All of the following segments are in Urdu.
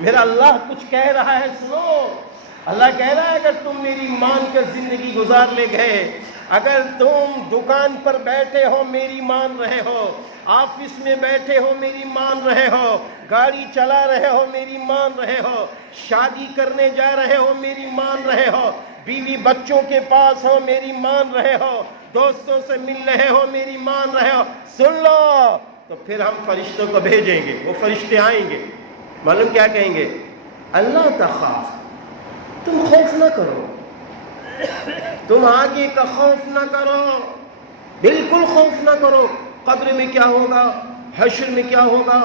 میرا اللہ کچھ کہہ رہا ہے، سنو۔ اللہ کہہ رہا ہے اگر تم میری مان کر زندگی گزار لے گئے، اگر تم دکان پر بیٹھے ہو میری مان رہے ہو، آفس میں بیٹھے ہو میری مان رہے ہو، گاڑی چلا رہے ہو میری مان رہے ہو، شادی کرنے جا رہے ہو میری مان رہے ہو، بیوی بچوں کے پاس ہو میری مان رہے ہو، دوستوں سے مل رہے ہو میری مان رہے ہو، سن لو، تو پھر ہم فرشتوں کو بھیجیں گے، وہ فرشتے آئیں گے، معلوم کیا کہیں گے؟ اللہ تخاف، تم خوف نہ کرو، تم آگے کا خوف نہ کرو، بالکل خوف نہ کرو، قبر میں کیا ہوگا، حشر میں کیا ہوگا،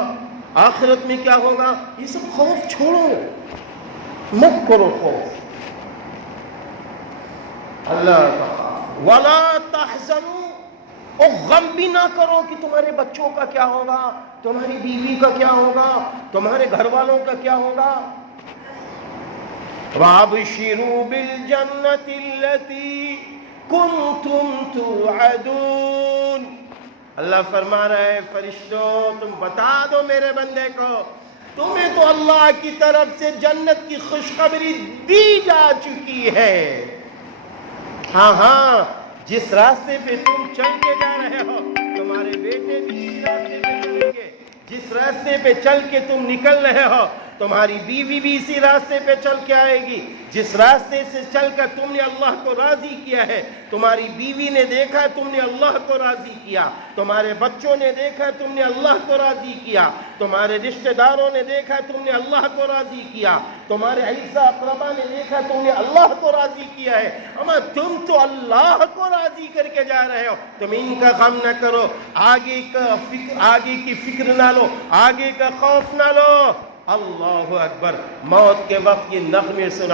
آخرت میں کیا ہوگا، یہ سب خوف چھوڑو، مت کرو خوف۔ اللہ تخاف ولا تحزنوا، اور غم بھی نہ کرو کہ تمہارے بچوں کا کیا ہوگا، تمہاری بیوی کا کیا ہوگا، تمہارے گھر والوں کا کیا ہوگا۔ وَابْشِرُوا بِالْجَنَّةِ الَّتِي كُنْتُمْ تُوعَدُونَ، اللہ فرما رہا ہے فرشتوں تم بتا دو میرے بندے کو، تمہیں تو اللہ کی طرف سے جنت کی خوشخبری دی جا چکی ہے۔ ہاں ہاں، جس راستے پہ تم چل کے جا رہے ہو تمہارے بیٹے بھی اسی راستے پہ چلیں گے، جس راستے پہ چل کے تم نکل رہے ہو تمہاری بیوی بھی اسی راستے پہ چل کے آئے گی، جس راستے سے چل کر تم نے اللہ کو راضی کیا ہے تمہاری بیوی نے دیکھا تم نے اللہ کو راضی کیا، تمہارے بچوں نے دیکھا تم نے اللہ کو راضی کیا، تمہارے رشتہ داروں نے دیکھا تم نے اللہ کو راضی کیا، تمہارے اعزا اقربا نے دیکھا تم نے اللہ کو راضی کیا ہے، اما تم تو اللہ کو راضی کر کے جا رہے ہو، تم ان کا غم نہ کرو، آگے کی فکر نہ لو، آگے کا خوف نہ لو۔ اللہ اکبر، موت کے وقت یہ نغمے سنا